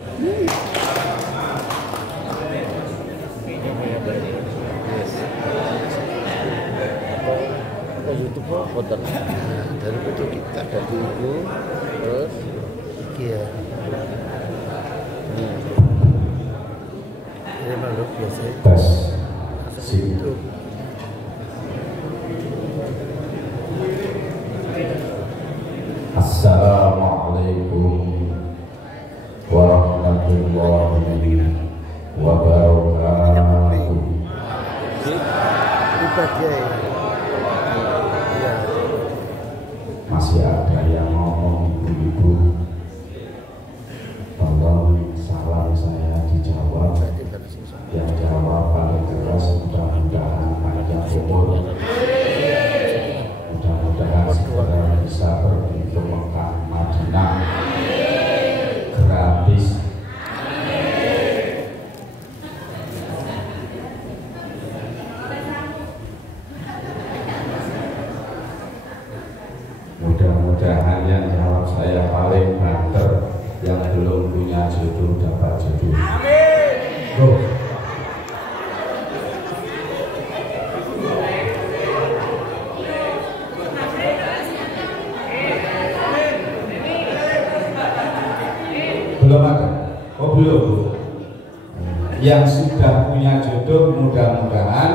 YouTube foto dari foto kita dari ibu terus ya ini malu biasa tes situ. Assalamualaikum warahmatullahi wabarakatuh. Masih ada yang ngomong ibu-ibu, tolong salam saya dijawab. Yang jawab paling keras mudah-mudahan panjang umur, mudah-mudahan segera bisa pergi ke Mekah Madinah gratis. Mudah-mudahan yang jawab saya paling banter, yang belum punya jodoh dapat jodoh. Amin. Belum ada? Oh belum. Yang sudah punya jodoh mudah-mudahan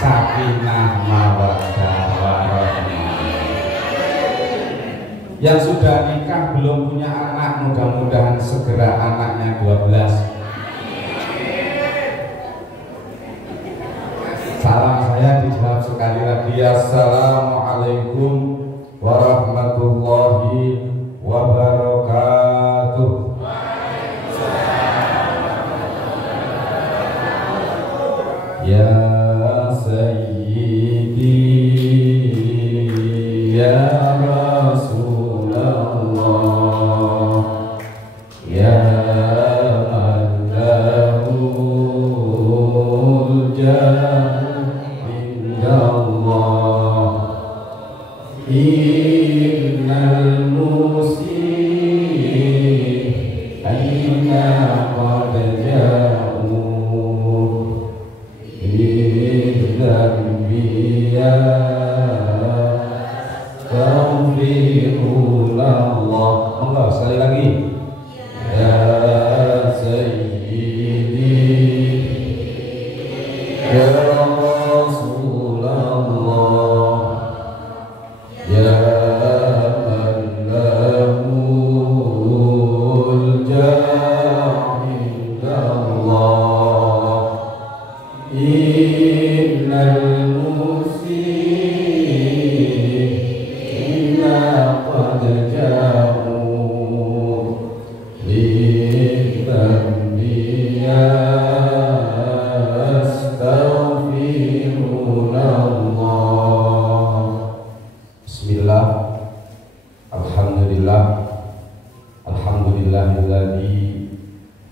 sakinah mawaddah warahmah. Yang sudah nikah belum punya anak mudah-mudahan segera anaknya 12. Salam saya dijawab sekali lagi. Assalamualaikum warahmatullahi wabarakatuh. Ya Sayyidi ya Rasulullah ya man lahul jahu indallah innal musih aina qad ja'u idzan biya tawfiqullah. Allah sekali lagi. Ya Sayyidi ya Rasulullah ya man lahul jahidallah innal muslimina qad ja'u lidhanbi yastaghfirullah. Bismillah. Alhamdulillah. Alhamdulillahilladzi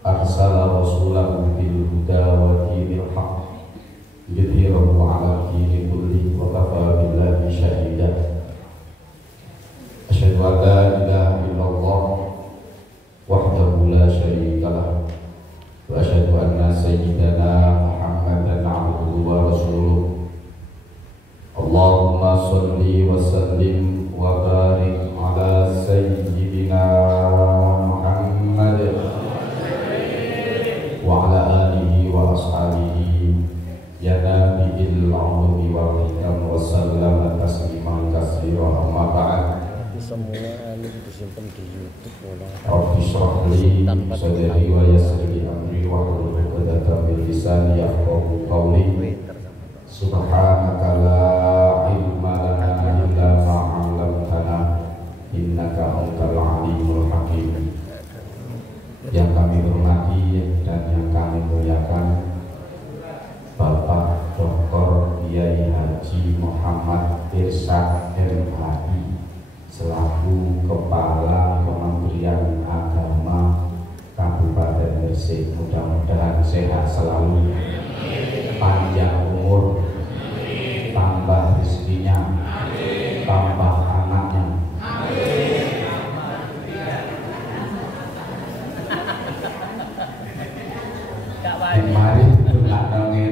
arsala rasulahu bil huda wa dinil haqq yudhhirahu 'ala dini kulli wa kafa billahi shahida. Asyhadu an la ilaha illallah wahdahu la syarika lah wa asyhadu anna sayyidana Muhammadan 'abduhu wa rasuluh. Allahumma sholli wa sallim wa barik ala sayyidina Muhammad wa ala alihi wa ashabihi ya nabiyil ummi wal hikam wa sallama tasliman katsiran. Amma ba'd. semua ini disimpan di YouTube boleh. Rabbi shrah li sadri wa yassir li amri wa hlul 'uqdatam min lisani yafqahu qawli. Subhanaka la ilma lana illa ma 'allamtana innaka antal alimul hakim. Yang kami hormati dan yang kami muliakan Bapak Dr. Kiai Haji Muhammad Irsyad MHI selaku Kepala Kementerian Agama Kabupaten Gresik. Mudah-mudahan sehat selalu, panjang umur, tambah rezekinya, tambah anaknya.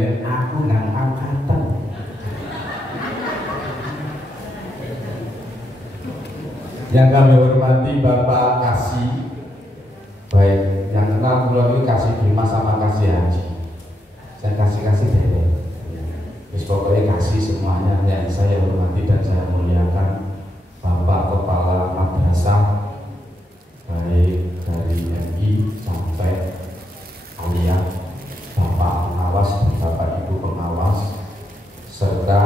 ben aku nang angkatan. Yang kami hormati Bapak Kasih, baik yang kenal pulau ini Kasih Dimas sama Kasih Haji. Saya kasih deh. Pokoknya kasih semuanya yang saya hormati dan saya muliakan Bapak Kepala Madrasah, baik dari MI sampai kuliah, Bapak pengawas dan Bapak Ibu pengawas, serta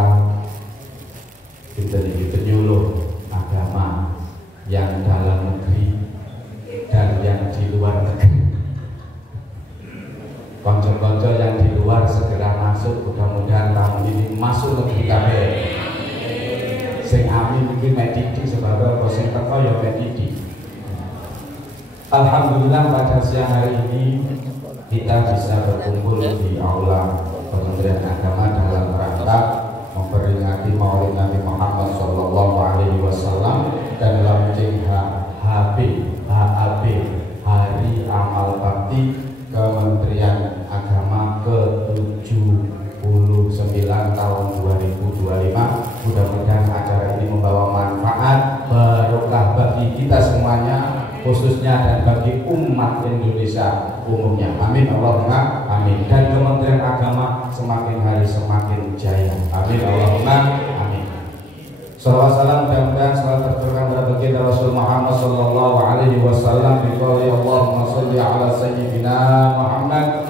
penyuluh agama yang dalam negeri dan yang di luar negeri. Konco-konco yang di luar segera masuk, mudah-mudahan tahun ini masuk negeri kabeh. Sing amin mungkin mediki sebab sing teko ya mediki. Alhamdulillah pada siang hari ini kita bisa berkumpul di aula Kementerian Agama dalam rangka memperingati Maulid Nabi Muhammad Sallallahu Alaihi Wasallam dan launching HAB Hari Amal Bakti Kementerian Agama ke-79 tahun 2025. Mudah-mudahan acara ini membawa manfaat barokah bagi kita semuanya, khususnya dan bagi umat Indonesia umumnya. Amin Allahumma amin. Dan Kementerian Agama semakin hari semakin jaya. Amin Allahumma amin. Salawat salam mudah-mudahan selalu tercurahkan kepada baginda Rasul Muhammad sallallahu alaihi wasallam bi qouli Allahumma shalli ala sayyidina Muhammad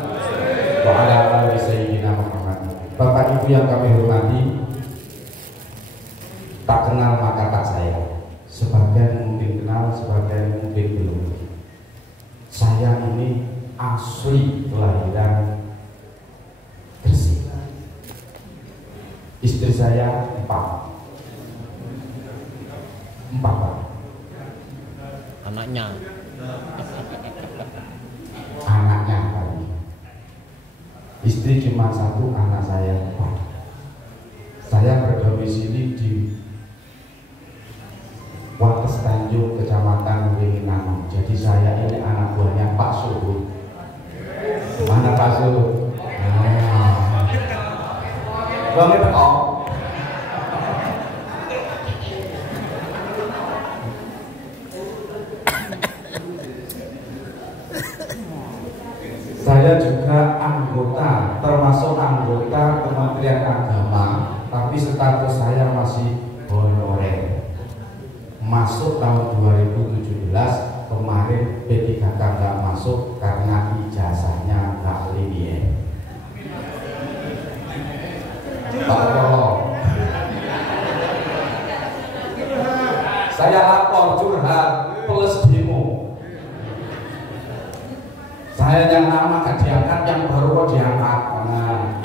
wa ala ali sayyidina Muhammad. Bapak Ibu yang kami hormati, tak kenal maka tak sayang. Sebagian mungkin kenal, sebagian mungkin belum. Saya ini asli kelahiran Gresik. Istri saya empat Pak. Anaknya Kali. Istri cuma satu, anak saya empat. Saya berdomisili di Wates Tanjung, Kecamatan Winginangun. Jadi saya ini anak buahnya Pak Suhu. Mana Pak Suhu? Bang Teko. Saya juga anggota, termasuk anggota Kementerian Agama, tapi status saya masih honorer. Masuk tahun 2017, kemarin P3K nggak masuk karena ijazahnya nggak linear. Pak Tolong, saya lapor curhat plus demo. Saya yang lama gak diangkat, yang baru kok diangkat. Nah,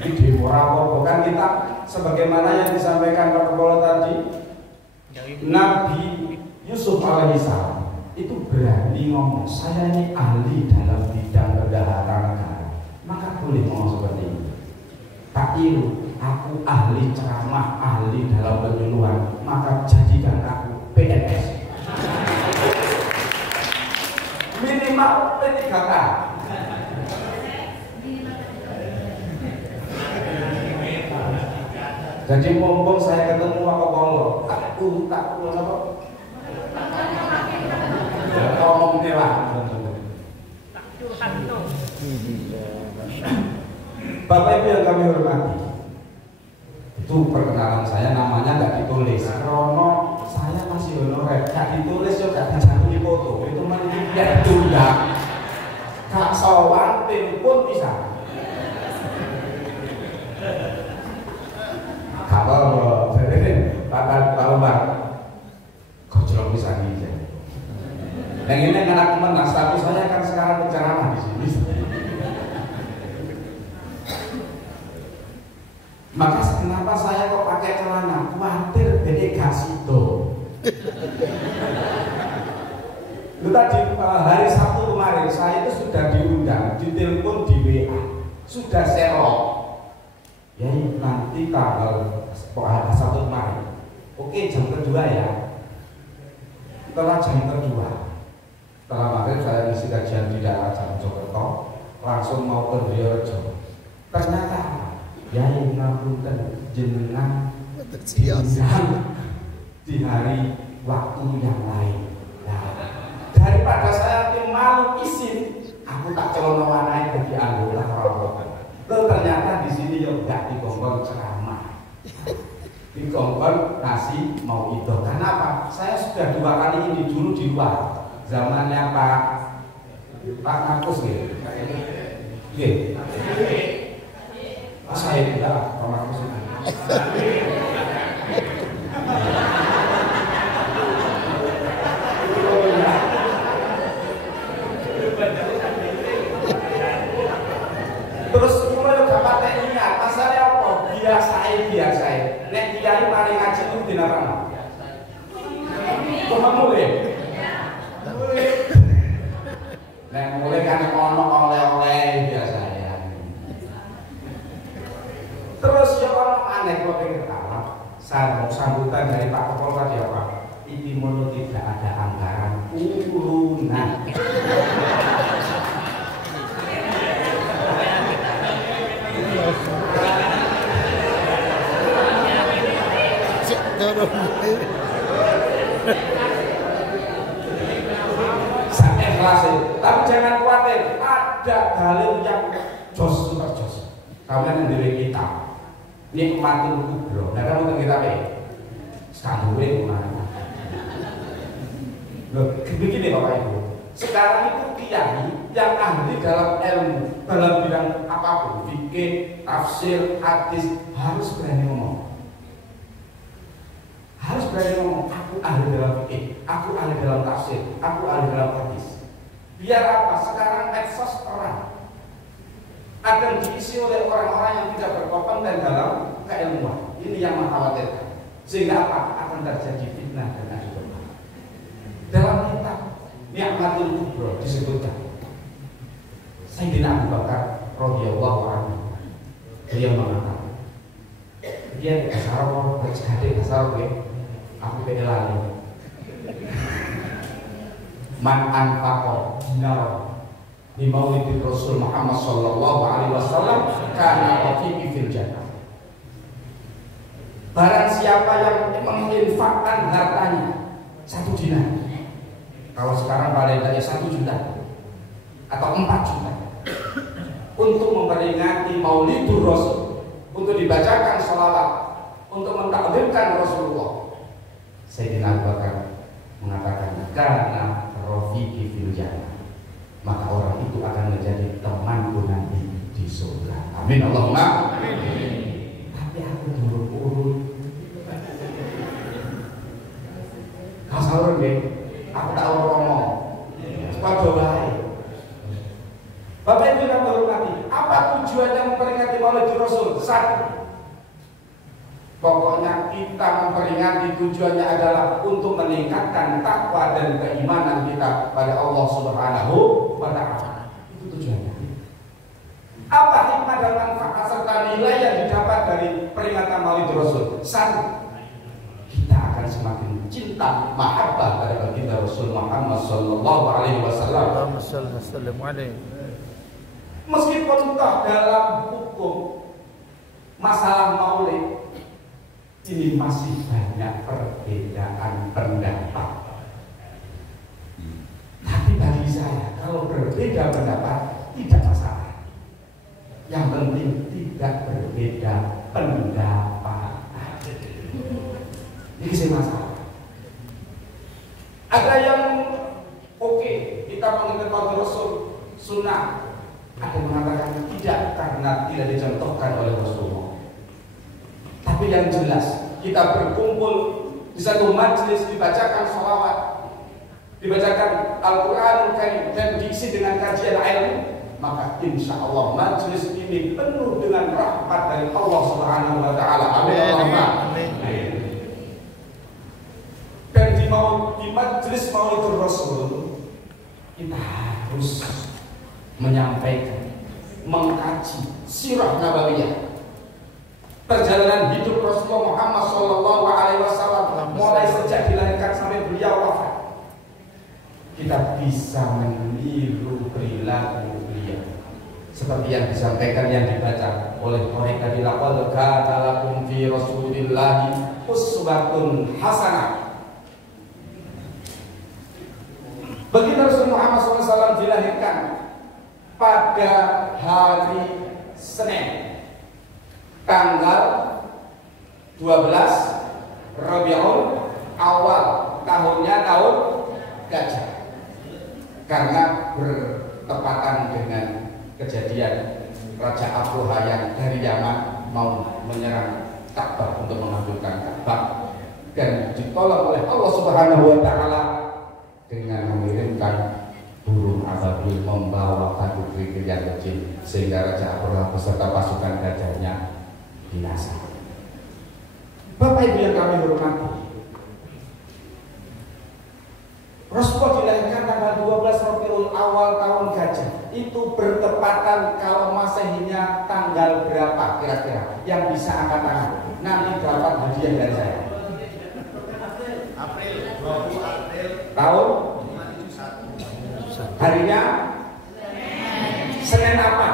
ini demo rapor. Bukan kita sebagaimana yang disampaikan Pak Kepala tadi, Nabi Yusuf alaihissalam itu berani ngomong, saya ini ahli dalam bidang bendahara negara, maka boleh ngomong seperti ini. Tak ilu, aku ahli ceramah, ahli dalam penyuluhan, maka jadikan aku PNS. Minimal P3K. Jadi mumpung saya ketemu Pak Kepala, takut apa? Ngomong lah. Bapak Ibu yang kami hormati, itu perkenalan saya, namanya nggak ditulis. Rono saya masih honorer, nggak ditulis juga dijatuhi foto. Itu menunjukkan tunda. Kak sowan pun bisa. Kalau Pak Gojlok bisa aja. Yang ini anak teman, nah status saya kan sekarang berceramah di sini. Maka kenapa saya kok pakai celana? Khawatir delegasi itu. Itu tadi hari Sabtu kemarin saya itu sudah diundang, ditelepon di WA, sudah serok. Ya nanti tanggal Sabtu kemarin. Oke, jam kedua ya. Setelah jam kedua, setelah maghrib saya ngisi kajian di daerah Mojokerto, langsung mau ke Riorejo. Ternyata jenengan diundang di hari waktu yang lain. Nah, daripada saya malu izin, aku tak celana wanai bagi anggota rombongan. Loh, ternyata di sini yo gak dikongkon ceramah, dikongkon nasi mau itu. Kenapa? Saya sudah 2 kali ini dulu di luar, zamannya Pak Markus gitu. Saya tidak Pak Markus. Terus mulai dapat ingat masalah apa? Biasa. Nek kiai mari ngaji itu dinapa? Kok mulai? Nek mulai kan ono oleh-oleh biasa ya. Terus ya ono aneh kok pengen ketawa. Sambutan dari Pak Kapolres tadi apa? Ini menurut tidak ada anggaran urunan. Saya ikhlas, tapi jangan khawatir, ada dalil yang super jos. Kalian yang kita nikmatul kubro. Nah, kamu tengok kita apa? Sekandungnya gimana? Loh, begini Bapak Ibu. Sekarang itu kiai yang ahli dalam ilmu, dalam bidang apapun, fikih, tafsir, hadis, harus berani ngomong. Harus berani ngomong, aku ahli dalam fikih, aku ahli dalam tafsir, aku ahli dalam hadis. Biar apa? Sekarang medsos perang akan diisi oleh orang-orang yang tidak berkompeten dalam keilmuan. Ini yang mengkhawatirkan. Sehingga apa? Akan terjadi fitnah dan adu domba. Dalam kitab Ni'matul Kubro disebutkan Sayyidina Abu Bakar radhiyallahu anhu, beliau mengatakan, dia kasar bercadek kasar aku penelani man anfaqa dinar di maulid Rasul Muhammad sallallahu alaihi wasallam kana rafiqi fil jannah. Barang siapa yang menginfakkan hartanya 1 dinar, kalau sekarang paling tidak 1 juta atau 4 juta untuk memperingati Maulidur Rasul, untuk dibacakan sholawat, untuk mentakbirkan Rasulullah, Sayyidina Abu Bakar mengatakan karena rafiqi fil jannah, maka orang itu akan menjadi temanku nanti di surga. Amin Allahumma amin. Tapi aku urut-urut kasar deh, aku tak ngomong pada baik. Bapak Ibu yang hormati, apa tujuannya memperingati Maulid Rasul? 1, pokoknya kita memperingati tujuannya adalah untuk meningkatkan takwa dan keimanan kita pada Allah Subhanahu wa Ta'ala. Itu tujuannya. Apa hikmah dan manfaat serta nilai yang didapat dari peringatan Maulid Rasul? 1, kita akan semakin cinta, mahabbah pada baginda Rasul Muhammad sallallahu alaihi wasallam. Meskipun toh dalam hukum masalah maulid ini masih banyak perbedaan pendapat. Tapi bagi saya, kalau berbeda pendapat tidak masalah. Yang penting tidak berbeda pendapat. Ini sih masalah. Ada yang oke, kita mengikuti Rasul sunnah. Ada yang mengatakan tidak karena tidak dicontohkan oleh Rasulullah. Tapi yang jelas kita berkumpul di satu majelis, dibacakan sholawat, dibacakan Al-Quran dan diisi dengan kajian ilmu, maka insya Allah majelis ini penuh dengan rahmat dari Allah Subhanahu wa Ta'ala. Amin. Dan di majelis Maulid Rasul kita harus menyampaikan, mengkaji sirah nabawiyah, perjalanan hidup Rasulullah Muhammad sallallahu alaihi wasallam mulai sejak dilahirkan sampai beliau wafat. Kita bisa meniru perilaku beliau seperti yang disampaikan, yang dibaca oleh mereka di laqad kana lakum fi rasulillahi uswatun hasanah. Begitu Rasul Muhammad SAW dilahirkan pada hari Senin tanggal 12 Rabiul Awal, tahunnya tahun Gajah, karena bertepatan dengan kejadian Raja Abraha yang dari Yaman mau menyerang Ka'bah untuk menghancurkan Ka'bah, dan ditolong oleh Allah Subhanahu wa taala dengan mengirimkan burung ababil membawa batu kerikil yang kecil, sehingga Raja Abraha beserta pasukan gajahnya binasa. Bapak Ibu yang kami hormati, Rasulullah dilahirkan tanggal 12 Rabiul Awal tahun Gajah. Itu bertepatan, kalau Masehinya tanggal berapa kira-kira? Yang bisa angkat tangan, nanti dapat hadiah dari saya. April, 20 April tahun, harinya Senin apa?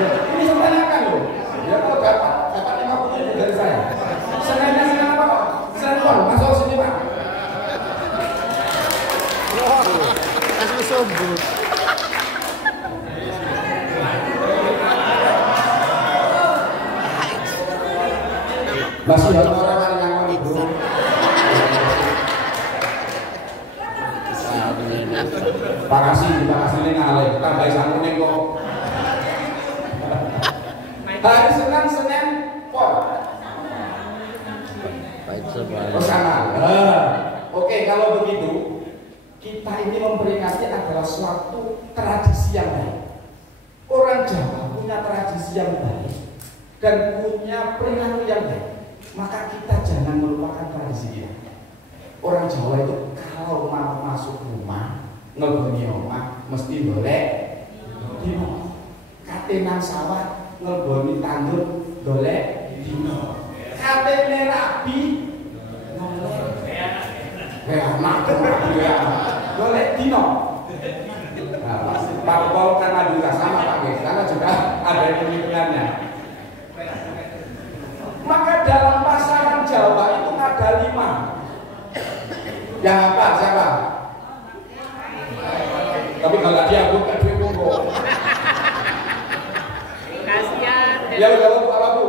Ini saya tanyakan loh. Ya kalau dapat 50 dari saya. Seninnya Senin apa Pak? Senin Pon, masuk sini Pak. Asli sombong. Masih ada orang yang mau ibu. Makasih ini ngalih, tambah sangkune kok. Hari Senin Pon. Baik sekali. Oke, kalau begitu kita ini memperingati adalah suatu tradisi yang baik. Orang Jawa punya tradisi yang baik dan punya perilaku yang baik. Maka kita jangan melupakan tradisi kita. Orang Jawa itu kalau mau masuk rumah, ngelboni omah, mesti boleh dino. Kate nang sawah, ngelboni tandur, boleh dino. Kate rabi, boleh dino. Pak Paul kan Madura sama Pak Ges, karena juga ada pemimpinannya. Maka dalam pasaran Jawa itu ada 5. Yang apa? Siapa? Tapi kalau dia bukan duit monggo. Kasihan. Ya udah apa Bu?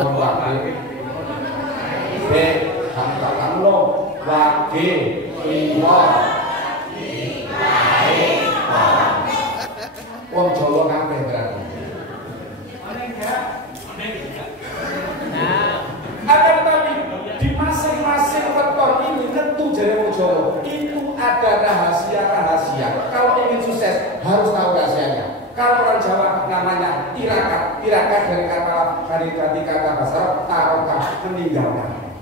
Wage. B. Katakan lo. Wage. Iwa. Wong Jawa kabeh berarti. Akan tetapi di masing-masing weton ini tentu jare wong Jawa itu ada rahasia-rahasia. Kalau ingin sukses harus tahu rahasianya. Kalau orang Jawa namanya tirakat. Tirakat dari kata bahasa Arab taroka, meninggalkan.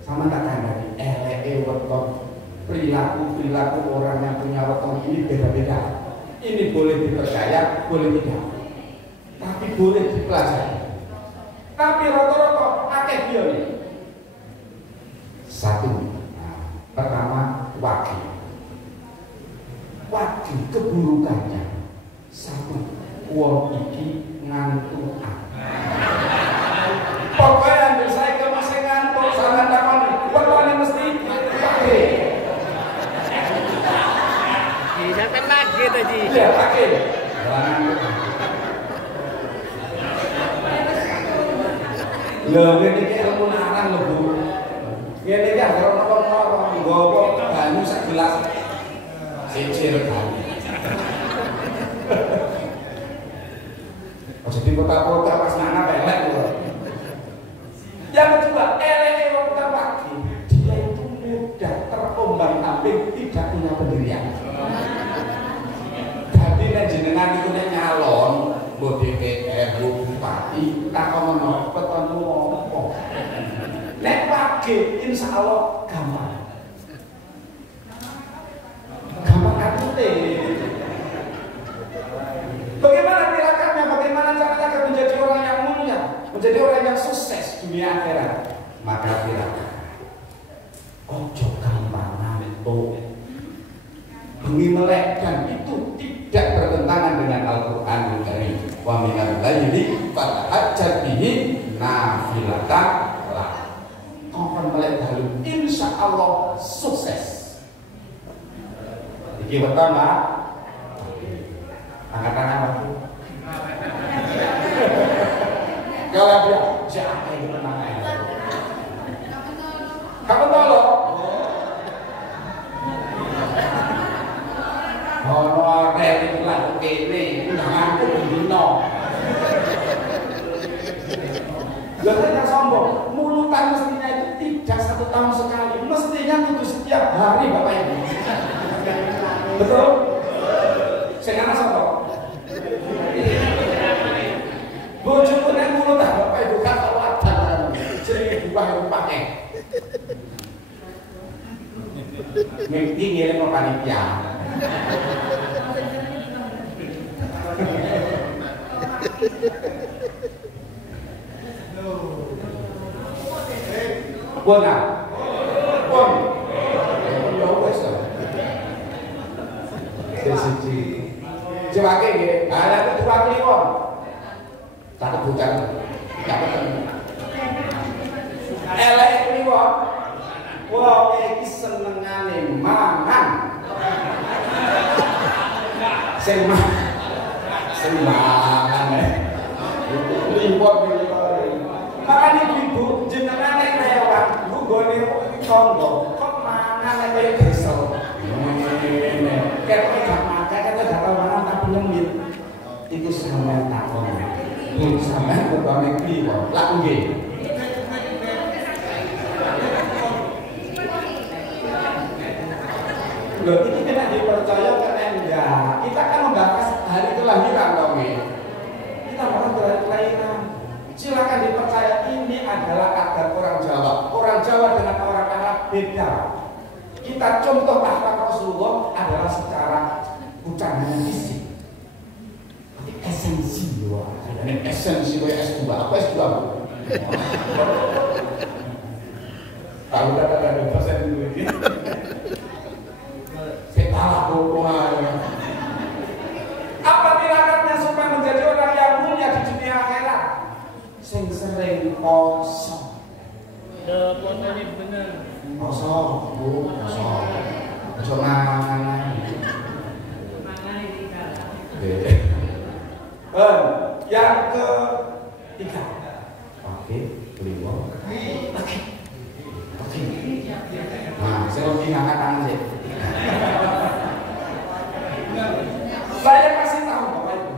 Sama tak kandani eleke weton, perilaku orang yang punya weton ini beda-beda. Ini boleh dipercaya, boleh tidak. Tapi boleh dipelajari. Tapi rata-rata akeh dia nih. 1. Pertama wagi. Wagi keburukannya 1. Wong iki ngantuk. Pokoknya ambil saya ke masih ngantuk sama takon. Pokoknya mesti wagi. Sampai lagi tadi. Iya, wagi. Lho ngene iki ilmu narang lho Bu. Ngene iki anggere ana wong loro nggawa banyu sak gelas siji regane. Ojo dipota-pota pas nana pelek lho. Yang kedua, eleke wong terwaki. Dia itu mudah terombang-ambing, tidak punya pendirian. Jadi nek jenengan iku nek nyalon mbok DPR bupati tak ono petonmu apa. Nek wage insyaallah gampang. Gampang atute. Bagaimana tilakannya? Bagaimana caranya agar menjadi orang yang mulia, menjadi orang yang sukses dunia akhirat? Maka tilakan. Ojo gampang ngantuk. bengi melek, dan itu tidak bertentangan dengan Al-Quran yang Karim. Wa minal laili fatahajjat bihi nafilatan lak. Kon melek dalu insyaallah sukses. Iki pertama angkat tangan aku. Kalau dia siapa yang menang? Kamu tahu? Ono rel itu lah kene, undanganku dino. Jangan sombong, mulutan mestinya itu tidak 1 tahun sekali, mestinya itu setiap hari Bapak Ibu. Betul? Saya nggak sombong. Bojoku nek mulutan Bapak Ibu kata wadah, jadi buang pakai. Mimpi ngirim ke panitia. Pun ah, pun, ya wes lah. Sisi, coba ke, ada tu dua kliwon, satu bukan, dapat elek kliwon, wah ini senengane mangan, semangan, kliwon. Makanya ibu jenengan nek lewat, bu gone tonggo, kok mangan nek kaya kesel. Ketoke gak makan, ketoke gak mangan tapi nyemil. Iku sampeyan takon. Bu sampeyan upame kliwon, lak nggih. Loh, ini kena dipercaya karena enggak. Kita kan membahas hari kelahiran dong nih. Kita bahas hari kelahiran. Silakan dipercaya, ini adalah adat orang Jawa. Orang Jawa dengan orang Arab beda. Kita contoh akhlak Rasulullah adalah secara bukan hanya fisik, tapi esensi. Ini esensi S2. Apa S2? Kalau ada dosen dulu ini, saya kalah pokoknya. Apa tiragatnya supaya menjadi orang yang mulia di dunia akhirat? Sing sering kosong. Ponanya bener. Kosong, bu, kosong. Mangan. Yang ketiga. Oke, kelima. Oke. Nah, saya lebih ngangkat tangan sih. Saya kasih tahu Bapak Ibu.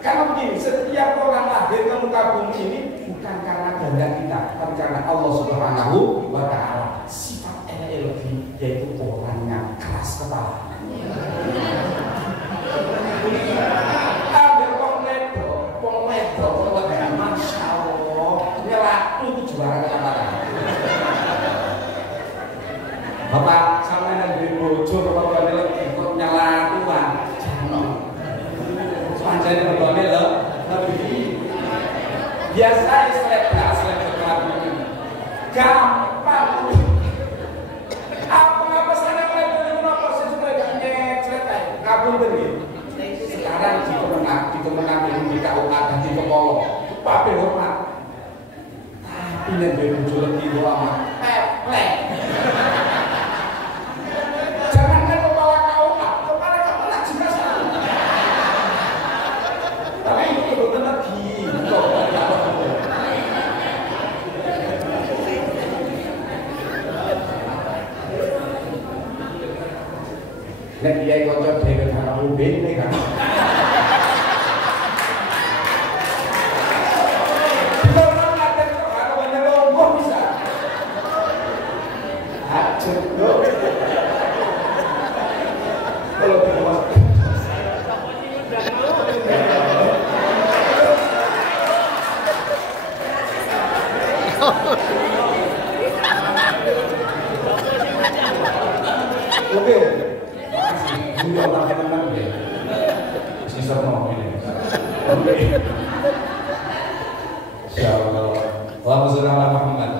Karena begini, setiap orang lahir ke muka bumi ini bukan karena kehendak kita, tapi karena Allah Subhanahu wa Ta'ala. Sifat energi yaitu orang yang keras kepala. Ada pongledo, masya Allah, nyelatu itu juara apa? Bapak sama yang di bocor, bapak lagi kok nyelatuan, jangan. Panjangnya berbeda loh, lebih biasa seleb gampang. Apa sana mulai apa sih sudah gak nyet kabur begini. Sekarang di kemenang di KUA dan di Kepolo, pape hormat. Tapi yang bermuncul lagi lama, peplek. Jangankan kepala KUA, kepala kemenang juga sama. Tapi itu betul lagi. Nek dia kocok dhewe karo ubin kan. Orang ada kok karo bener lombok bisa. Hancur loh. Kalau kemas. Oke. Sudah makan menang deh. Sisa mau ini. Insyaallah. Allahumma shalli ala Muhammad.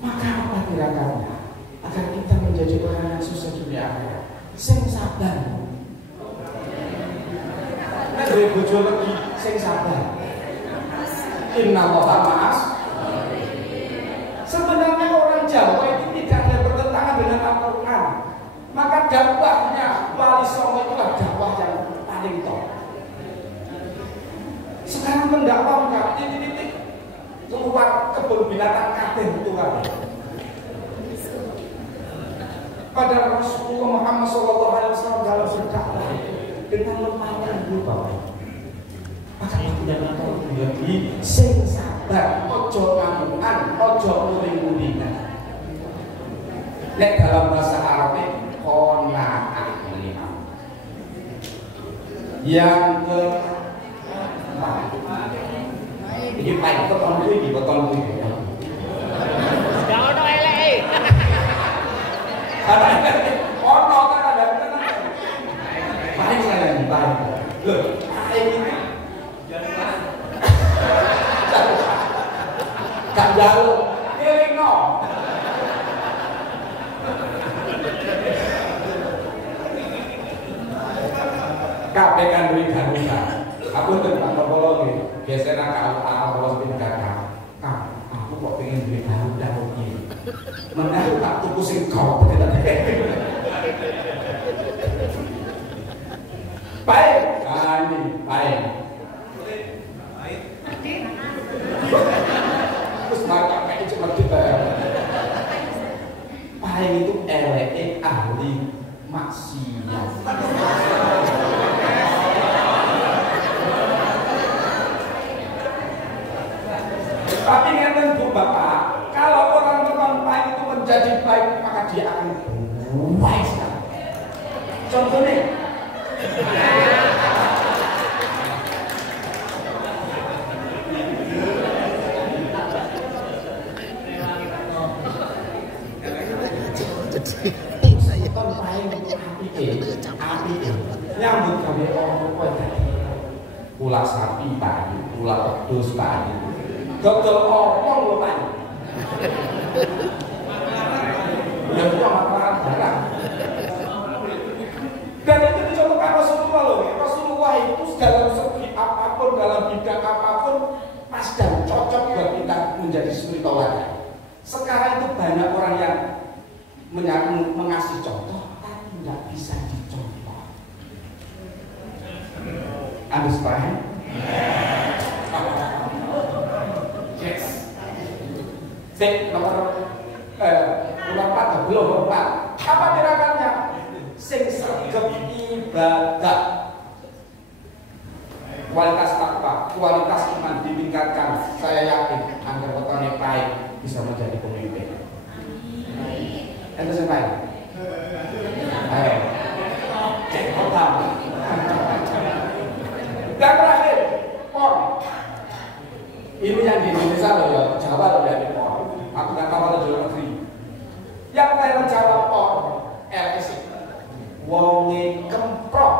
Maka apa tiragatnya? Agar kita Innallaha ma'as. Sebenarnya orang Jawa itu tidak ada bertentangan dengan Al-Quran. Maka dakwahnya Wali Songo itulah dakwah yang paling top. Sekarang mendakwah enggak titik-titik keluar kebun binatang kabeh itu kan. Pada Rasulullah Muhammad SAW dalam berdakwah dengan lemahnya lupa. Maka tidak tahu lagi sing sabar, ojo ngamukan, ojo muring-muringan. Nek dalam bahasa Arab qanaah. Yang ke ini paling beton kuwi Jangan ono elek. ono kan ada tenan. Paling saya paling. Loh, ini gak jauh ngelingno. Kabeh kan duwe garuda. Aku tentang topologi, biasanya kalau sepeda kakak, aku kok pengen duwe garuda iki. Menawa tak tuku sing kok baik, ini baik. Terus mata kayak cuma kita. Baik itu ahli maksiat. Tapi ngeten Bu Bapak, kalau orang baik itu menjadi baik, maka dia akan baik sekali. Contohnya, nyambut kami orang tua tadi, ulah sapi tadi, ulah pedus tadi. Gagal omong lo tadi. Ya cuma masalah barang. Dan itu dicontohkan Rasulullah loh. Rasulullah itu dalam segi apapun, dalam bidang apapun pas dan cocok buat kita menjadi suri tauladan. Sekarang itu banyak orang yang mengasih contoh tapi tidak bisa dicontoh. Anda paham? Nomor 4 belum 4. Apa tirakannya? Sing sregep ibadah. Kualitas takwa, kualitas iman ditingkatkan. Saya yakin agar wetone baik bisa menjadi pemimpin. Itu sing baik. Ayo. Cek kotam. Dan terakhir, por. Ini yang di Indonesia loh ya, Jawa loh ya, por. Aku nggak tahu ada jual negeri. Yang lain Jawa por, LSI. Wonge kemprok.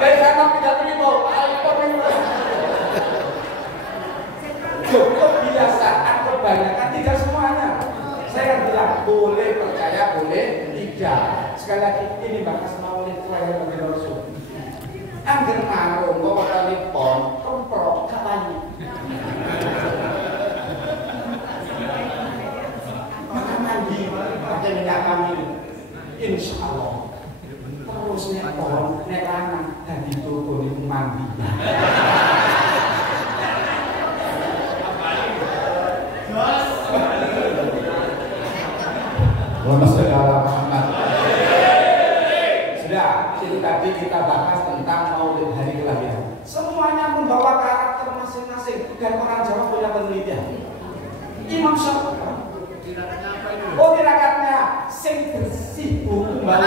Dari sana tidak terima, kebiasaan kebanyakan tidak semuanya. Saya bilang boleh percaya, boleh tidak. Sekali lagi ini bakas maulid kelahiran Nabi Rasul. Angger marung kok telepon, kemprok katanya. Maka mandi pakai minyak kami, insya Allah. Terus nek pohon, nek lanang dadi turun itu mandi. Muhammad. Sudah, itu tadi kita bahas tentang maulid hari kelahiran. Semuanya membawa karakter masing-masing dan orang Jawa punya penelitian. Imam Syafi'i. Oh, tirakatnya sing bersih buku mbak.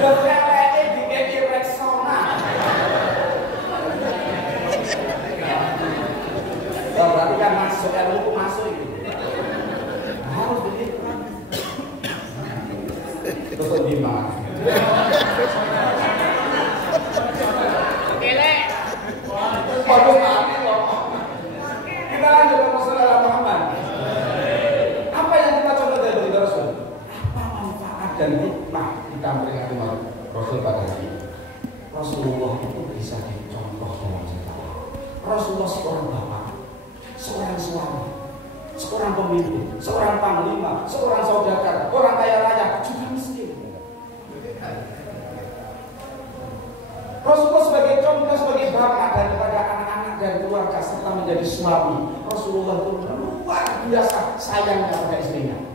Deleleke dikeki reksona. Oh, berarti kan masuk ilmu masuk itu. Harus begitu. Betul gimana? Elek. Waduh mati loh. Kita lanjut ke masalah Muhammad. Apa yang kita coba dari Rasul? Apa kita memperingati Maulid Rasul pada hari ini. Rasulullah itu bisa dicontoh dalam sejarah. Rasulullah seorang bapak, seorang suami, seorang pemimpin, seorang panglima, seorang saudagar, orang kaya raya, juga miskin. Rasulullah sebagai contoh, sebagai bapak daripada anak-anak dan keluarga serta menjadi suami. Rasulullah itu luar biasa sayangnya pada istrinya.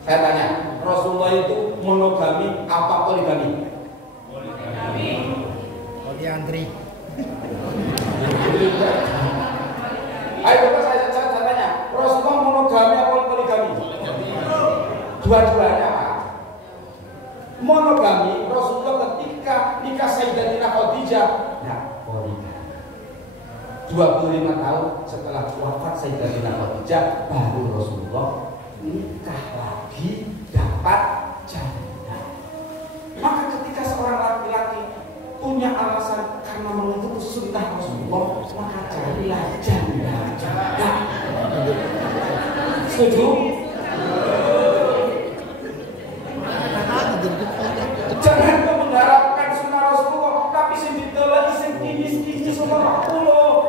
Saya tanya, Rasulullah itu monogami apa poligami? Poligami. Poliandri. Ayo coba saya tanya, Rasulullah monogami apa poligami? Dua-duanya Pak. Monogami Rasulullah ketika nikah Sayyidatina Khadijah, nah poligami. 25 tahun setelah wafat Sayyidatina Khadijah baru Rasulullah nikah lagi dapat janda. Maka ketika seorang laki-laki punya alasan karena menuntut sunnah Rasulullah, maka carilah janda. Setuju? Jangan kau mengharapkan sunnah Rasulullah, tapi sing ditolak sing kini semua pulau.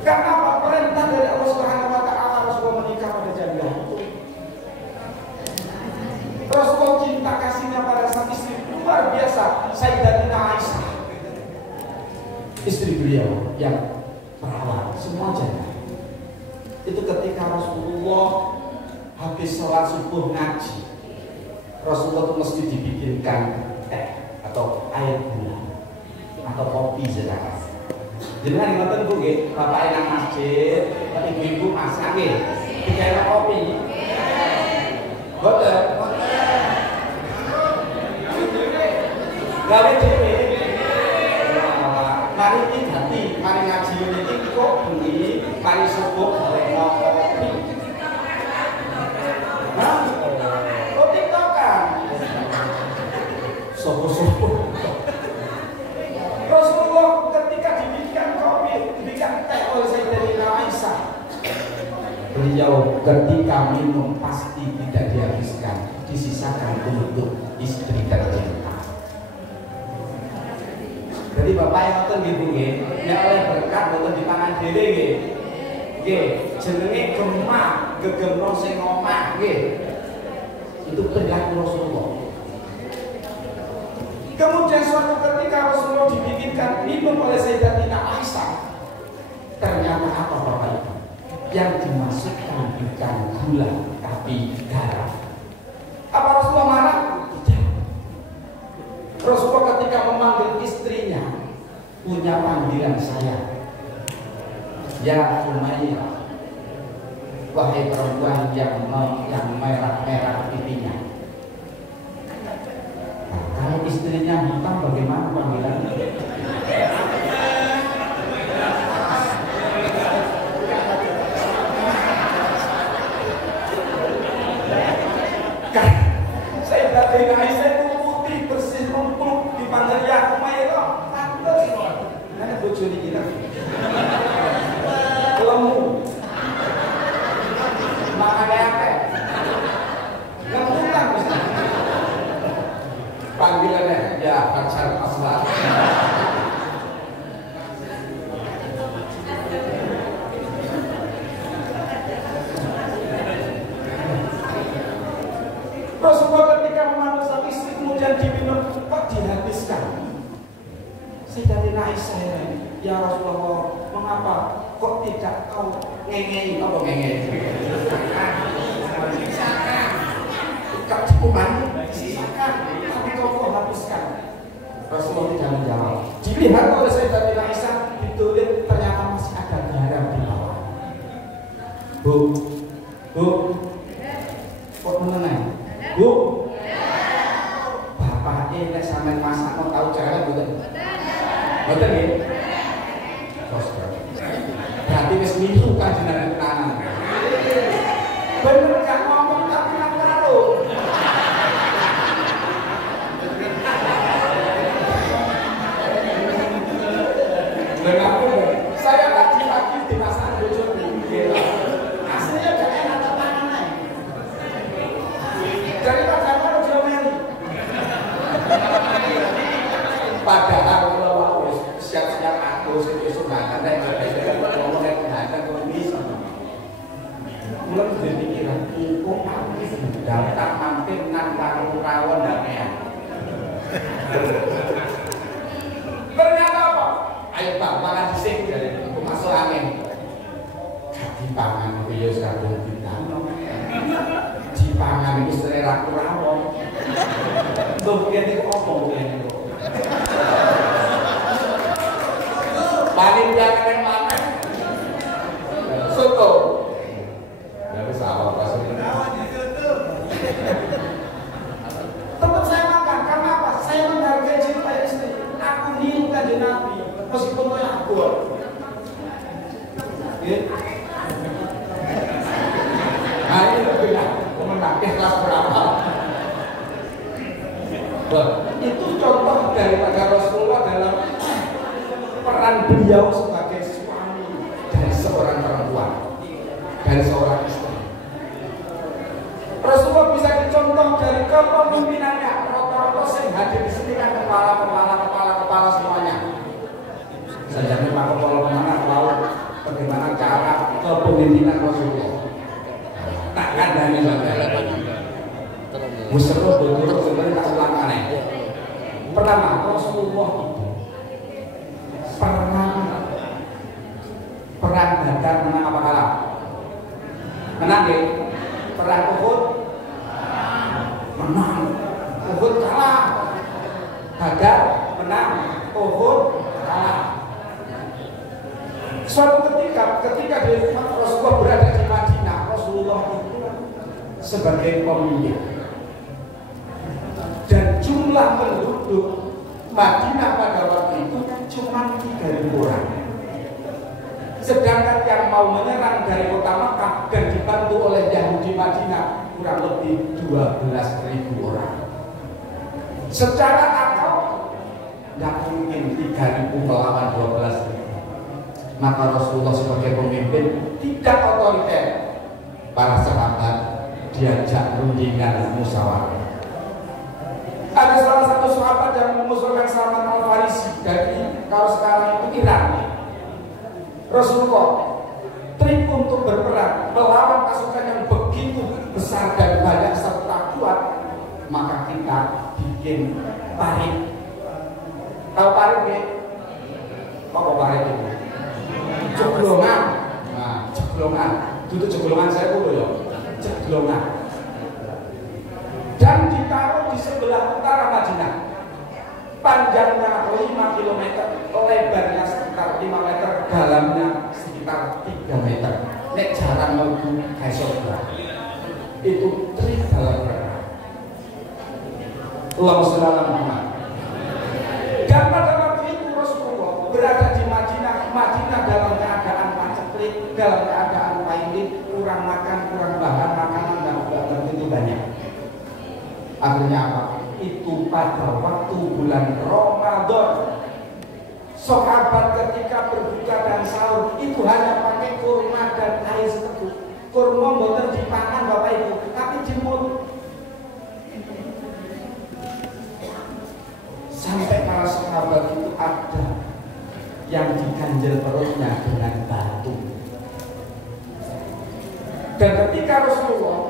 Karena apa? Perintah dari Allah Subhanahu wa taala Rasulullah menikah pada janda. Rasulullah cinta kasihnya pada sang istri luar biasa, Sayyidatina Aisyah. Istri beliau yang perawan, semua janda. Itu ketika Rasulullah habis sholat subuh ngaji, Rasulullah itu mesti dibikinkan teh atau air gula atau kopi sedangkan. Jenengan ngoten Bu nggih, bapak nang masjid, ibu-ibu masak nggih. Dikira kopi. Boten. Gawe dhewe. Mari iki ganti, mari ngaji iki kok bengi, mari subuh gawe kopi. Hah? Kok TikTokan? Sopo-sopo. Rasulullah ketika dibikinkan kopi, dibikinkan teh oleh Sayyidatina Aisyah, beliau ketika minum pasti tidak dihabiskan, disisakan untuk istri tercinta. Jadi bapak yang nonton gitu nggih, nek oleh berkat boten dipangan dhewe nggih. Nggih, jenenge gemah, gegemno sing omah nggih. Itu perilaku Rasulullah. Kemudian suatu ketika Rasulullah dibikinkan minum oleh Sayyidatina Aisyah. Ternyata apa Bapak Ibu? Yang dimasukkan bukan gula tapi garam. Apa Rasulullah marah? Tidak. Rasulullah ketika memanggil istrinya punya panggilan sayang. Ya Umayyah, wahai perempuan yang merah-merah pipinya. Kalau istrinya hitam bagaimana panggilannya? Sayyidatina Aisyah itu putih bersih rumput dipanggil ya Umayyah kok pantes. Nana bojone kita. Lemu. Makane akeh. Ngemutan bisa. Panggilannya ya pacar asal. Rasulullah ketika memandu sang istri kemudian diminum kok dihabiskan. Sayyidatina Aisyah, ya Rasulullah, mengapa kok tidak kau ngengei? Apa ngengei? Kau cukupan sisakan, tapi kau habiskan. Rasulullah tidak menjawab. Dilihat oleh Sayyidatina Aisyah, ditulis ternyata masih ada garam di bawah. Bu, kok menenang? Bu, bapak ini sampai masak mau tahu cara bukan? Betul ya? Berarti wis misu kan jenengan tenanan. Bener gak ngomong tapi nang karo. Saya tadi pagi dimasak bojo aslinya gak enak tenanan. Daripada kalau dia Bagian itu apa bagian itu? Panitia keren mana? Soto. Nggak bisa apa-apa sih. Tetap saya makan, karena apa? Saya menghargai cinta istri. Aku niru kanjeng Nabi, meskipun itu aku. Nah ini lebih lah, menang kelas berapa? Itu contoh daripada Rasulullah dalam peran beliau sebagai suami dari seorang perempuan, dari seorang istri. Rasulullah bisa dicontoh dari kepemimpinannya. Rata-rata yang hadir di sini kan kepala semuanya. Saja Pak Kepala kemana tahu bagaimana cara kepemimpinan Rasulullah. Tak ada ini saudara. Museru betul sebenarnya tak ulang aneh. Pertama, Rasulullah itu perang Badar menang apa kalah? Menang ya? Perang Uhud menang. Uhud kalah. Badar menang. Uhud kalah. Suatu ketika Rasulullah berada di Madinah, Rasulullah itu sebagai pemimpin. Dan jumlah penduduk Madinah pada waktu itu cuma 3.000 orang. Sedangkan yang mau menyerang dari kota Makkah dan dibantu oleh Yahudi Madinah kurang lebih 12.000 orang. Secara akal tidak mungkin 3.000 melawan 12.000. Maka Rasulullah sebagai pemimpin tidak otoriter. Para sahabat diajak rundingan musyawarah. Ada salah satu sahabat yang mengusulkan Salman Al-Farisi dari kalau sekarang itu Iran. Rasulullah trik untuk berperang melawan pasukan yang begitu besar dan banyak serta kuat, maka kita bikin parit. Tahu parit ya? Apa parit itu? Ceglongan. Nah, ceglongan. Itu ceglongan saya dulu ya. Ceglongan. Dan ditaruh di sebelah utara Madinah. Panjangnya 5 km, lebarnya sekitar 5 meter, dalamnya sekitar 3 meter. Nek jarang mlebu kaisar. Itu trik dalam perang. Allahumma sholli ala Muhammad. Dan pada waktu itu Rasulullah berada di Madinah dalam keadaan paceklik, dalam keadaan pahit, kurang makan, kurang bahan makanan dan tidak begitu banyak. Akhirnya apa? Itu pada waktu bulan Ramadan, sahabat ketika berbuka dan sahur itu hanya pakai kurma dan air seteguk. Kurma bukan dipangan Bapak Ibu, tapi jemur. Sampai para sahabat itu ada yang diganjel perutnya dengan batu. Dan ketika Rasulullah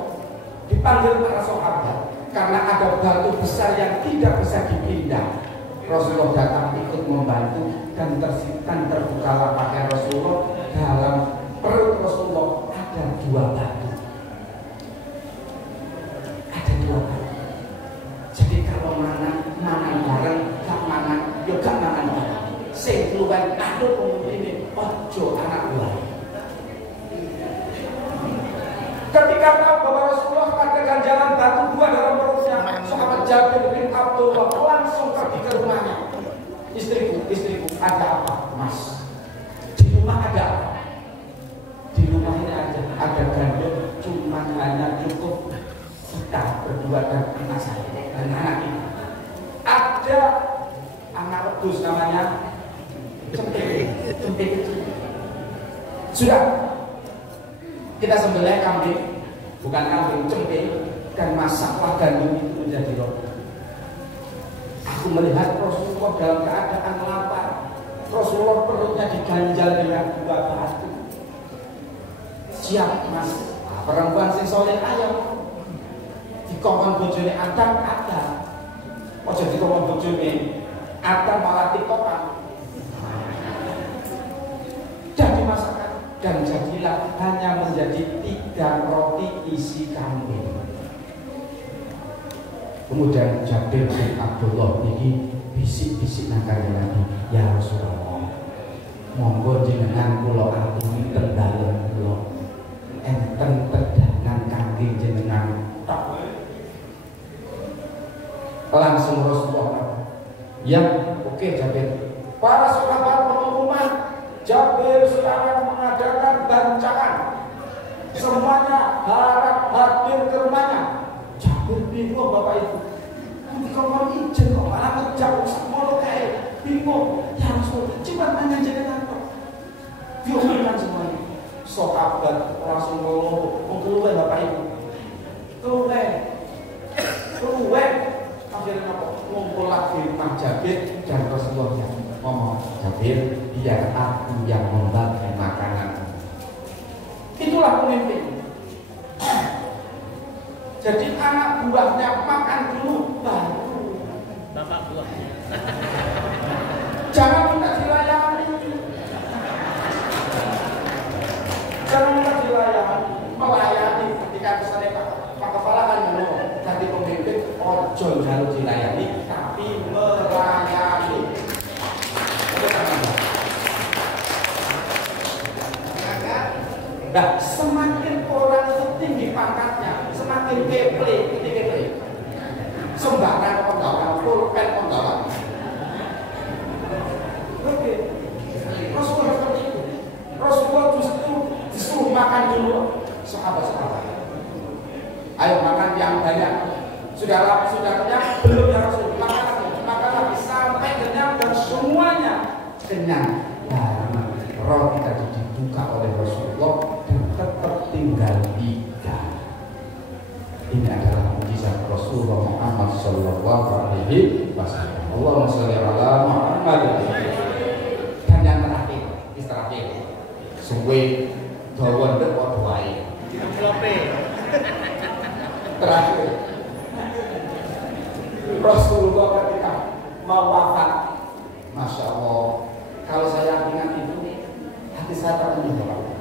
dipanggil para sahabat karena ada batu besar yang tidak bisa dipindah, Rasulullah datang ikut membantu dan terbukalah pakaian Rasulullah. Dalam perut Rasulullah ada 2 batu. Ada 2 batu. Jadi kalau mangan bareng, gak mangan, ya gak mangan bareng. Sing keluar kado pemimpin ojo anak buah. Ketika tahu bahwa Rasulullah ada ganjalan batu 2 dalam perutnya, sahabat Jabir bin Abdullah langsung pergi ke rumahnya. Istriku, ada apa, Mas? Di rumah ada apa? Di rumah ini ada gandum, cuma hanya cukup kita berdua dan anak saya dan anak ini. Ada anak wedhus namanya cempe itu. Sudah kita sembelih kambing, bukan kambing, cempe, dan masaklah gandum itu menjadi roti. Aku melihat Rasulullah dalam keadaan lapar. Rasulullah perutnya diganjal dengan 2 batu. Siap Mas, perempuan sing soleh ayo. Dikongkon bojone Adam ada. Ojo dikongkon bojone Adam malah dikongkon. Dan dimasakkan dan jadilah hanya menjadi 3 roti isi kambing. Kemudian Jabir bin Abdullah ini bisik-bisik nang Kanjeng Nabi, ya Rasulullah, monggo jenengan kula aturi teng dalem kula enten pedangan kangge jenengan tok. Langsung Rasulullah, ya oke Jabir. Para sahabat pengumuman, Jabir sekarang mengadakan bancakan, semuanya harap hadir ke rumahnya. Jabir bingung Bapak Ibu, nanti kalau izin kok malah ngejak sakmono kayak bingung. Ya Rasul, coba tanya jenengan kok. Diumumkan semuanya. Sahabat langsung keluar Bapak Ibu. Keluar. Akhirnya apa? Ngumpul lagi rumah Jabir dan Rasulullah ngomong, Jabir, biar aku yang membagi makanan. Itulah pemimpin. Jadi anak buahnya makan dulu baru Bapak buahnya. jangan minta dilayani. Jangan minta dilayani. Melayani ketika misalnya Pak Kepala kan ngomong, nanti pemimpin ojo jalur dilayani tapi melayani. Nah, semakin orang itu tinggi pangkatnya, semakin keple. Sembarang penggawa, pulpen penggawa. Oke, Rasulullah seperti itu. Rasulullah justru disuruh makan dulu sahabat-sahabat. Ayo makan yang banyak. Sudah kenyang? Belum ya Rasul. Makan lagi sampai kenyang dan semuanya kenyang. Nah, roti tadi dibuka oleh Rasulullah dan tetap tinggal 3. Ini adalah mukjizat Rasulullah Muhammad Sallallahu Alaihi Wasallam. Allahumma sholli ala Muhammad. Dan yang terakhir, suwe dawa ndek padha wae. Amplopé. Terakhir, Rasulullah ketika mau wafat, Masya Allah, kalau saya ingat itu, hati saya terpenuh.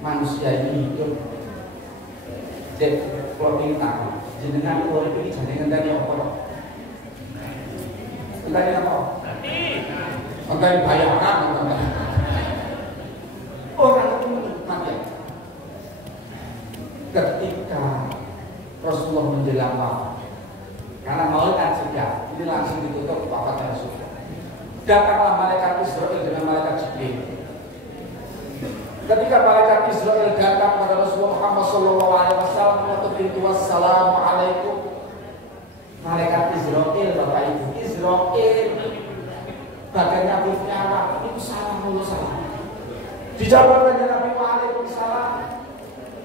Manusia ini hidup. Dek, kalau minta, jenengan kalau ini jangan ngenteni apa? Ngenteni apa? Ngenteni bayaran, orang itu mati. Ketika Rasulullah menjelang wafat, karena malaikat sudah, ini langsung ditutup wafatnya Rasulullah. Datanglah malaikat Israel dengan malaikat Jibril. Ketika malaikat Israel datang pada Rasulullah Muhammad SAW menutup pintu, wassalamualaikum. Malaikat Israel, Bapak Ibu, Israel bagiannya nyawa itu salah mulu salah. Dijawab oleh Nabi Waalaikumsalam.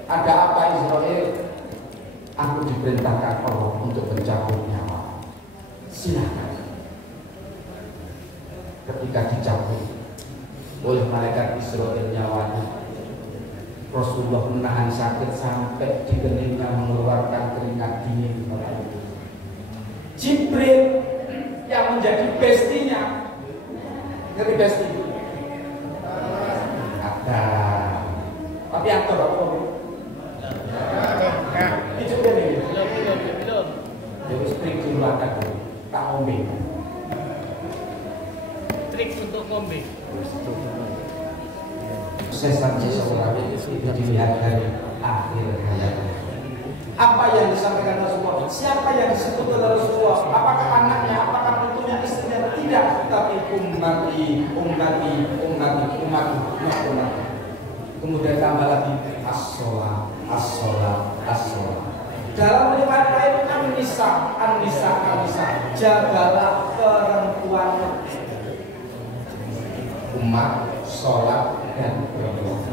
Ada apa Israel? Aku diperintahkan Allah untuk mencabut nyawa. Silakan. Ketika dicabut oleh malaikat Israel nyawanya, Rasulullah menahan sakit sampai di keningnya mengeluarkan keringat dingin. Jibril yang menjadi bestinya, ngerti besti? Ada, tapi aktor apa? Itu kan ini. Belum. Jadi trik diluarkan dulu, tak ombe. Trik untuk kombi. Suksesan seseorang itu dilihat dari akhir hayatnya. Apa yang disampaikan Rasulullah? Siapa yang disebut oleh Rasulullah? Apakah anaknya? Apakah putunya, istrinya? Tidak. Tapi ummati. Kemudian tambah lagi as-sholat. Dalam riwayat lain an-nisa. Jagalah perempuan. Umat, sholat, dan berdoa.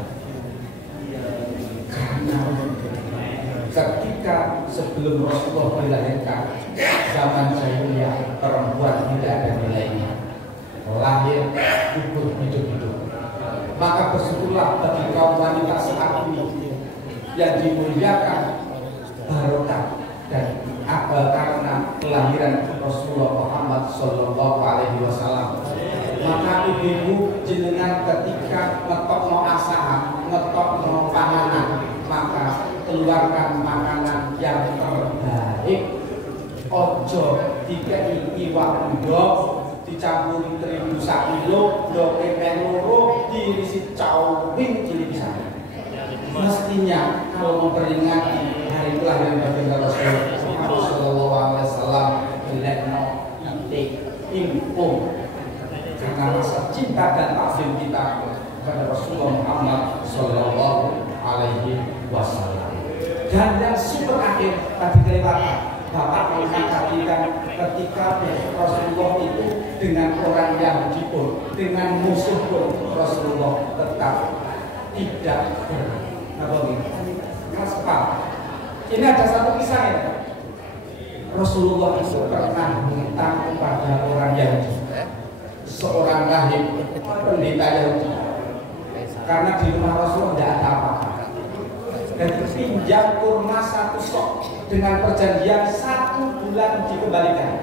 Karena ketika sebelum Rasulullah dilahirkan, zaman jahiliyah perempuan tidak ada nilainya. Lahir, hidup. Maka bersyukurlah bagi kaum wanita saat ini yang dimuliakan barokah dan karena kelahiran Rasulullah Muhammad Sallallahu Alaihi Wasallam. Maka ibu jenengan ketika ngetokno asahan, ngetokno panganan, maka keluarkan makanan yang terbaik ojo dikei iwak ndok dicampuri terigu sak kilo ndok pepeng loro diisi cawing cilik pisan. Mestinya kalau memperingati hari kelahiran baginda Rasulullah sallallahu alaihi wasallam dilekno nanti impung karena rasa cinta dan takzim kita kepada Rasulullah Muhammad sallallahu alaihi wasallam. Dan yang super akhir tadi kelewatan, Bapak mengatakan ketika Rasulullah itu dengan orang Yahudi pun, dengan musuh pun Rasulullah tetap tidak ini ada satu kisah ya. Rasulullah itu pernah minta kepada orang Yahudi, seorang rahib pendeta Yahudi, karena di rumah Rasulullah tidak ada apa-apa, dan pinjam kurma satu sok dengan perjanjian 1 bulan dikembalikan.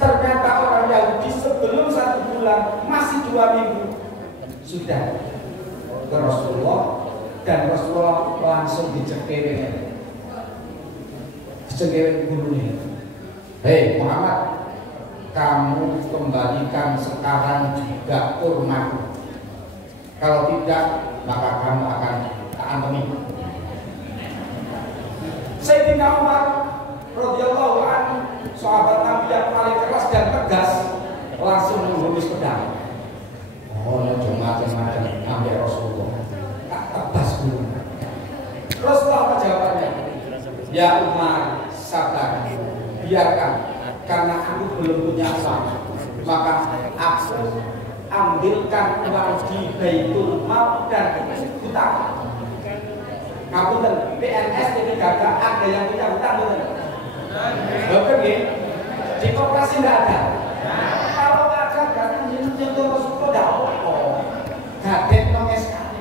Ternyata orang Yahudi sebelum 1 bulan masih 2 minggu sudah ke Rasulullah, dan Rasulullah langsung dicekewin bulunya. Hei Muhammad, kamu kembalikan sekarang juga kurmaku. Kalau tidak, maka kamu akan tak antemi. Sayyidina Umar radhiyallahu anhu, sahabat Nabi yang paling keras dan tegas, langsung menghunus pedang. Oh, cuma macam-macam ambil Rasulullah. Tak tebas dulu. Rasulullah apa jawabannya? Ya Umar, sabar, biarkan, karena aku belum punya uang, maka aku ambilkan uang di Baitul Mal dan hutang. Kamu dan PNS ini gagah ada yang punya hutang betul? Betul ya? Di koperasi tidak ada. Kalau ada berarti menyentuh Rasulullah tidak apa-apa. Gadet nong sekali.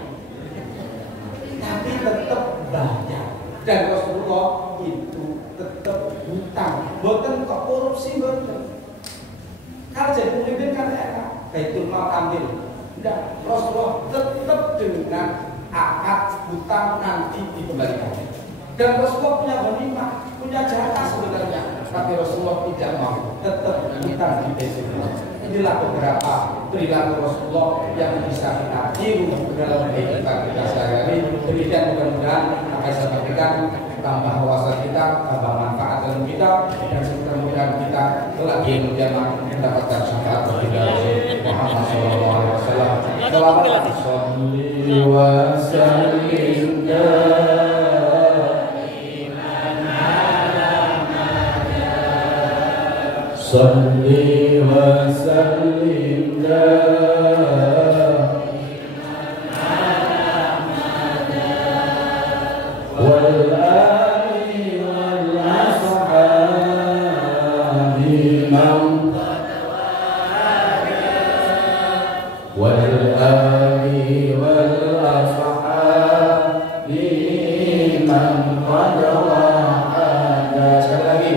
Tapi tetap bayar. Dan Rasulullah itu tetap hutang. Bukan kok korupsi bukan. Kalau jadi pemimpin kan enak. Baitul Mal ambil. Tidak. Rasulullah tetap dengan akad hutang nanti dikembalikan. Dan Rasulullah punya ghanimah, punya jatah sebenarnya, tapi Rasulullah tidak mau, tetap hutang di Baitul Mal. Inilah beberapa perilaku Rasulullah yang bisa kita tiru dalam kehidupan kita sehari-hari. Demikian mudah-mudahan apa yang saya sampaikan tambah wawasan kita, tambah manfaat dalam kita, dan mudah-mudahan kita kelak di kemudian mendapatkan syafaat baginda Rasul Muhammad sallallahu alaihi wasallam. Shalawat sholli wa sallim Salli wa sallim wal ali wal ashabi man wal ali wal ashabi man qad wa'ada. Sekali lagi,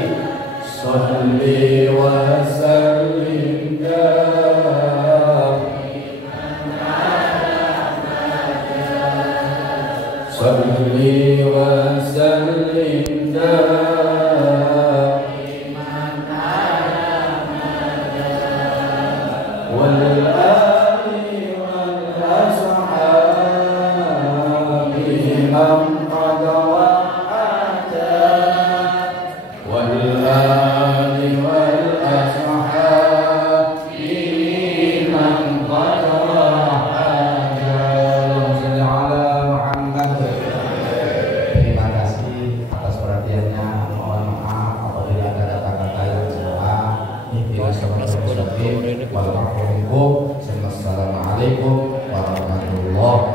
salli wa sallim salli wa sallim wal ali wal ashabi man qad wa'ada wal ali wal ashabi man qad wa'ada. Allahumma shalli ala Muhammad. Terima kasih atas perhatiannya. Mohon maaf apabila ada kata-kata yang salah. Assalamualaikum warahmatullahi wabarakatuh.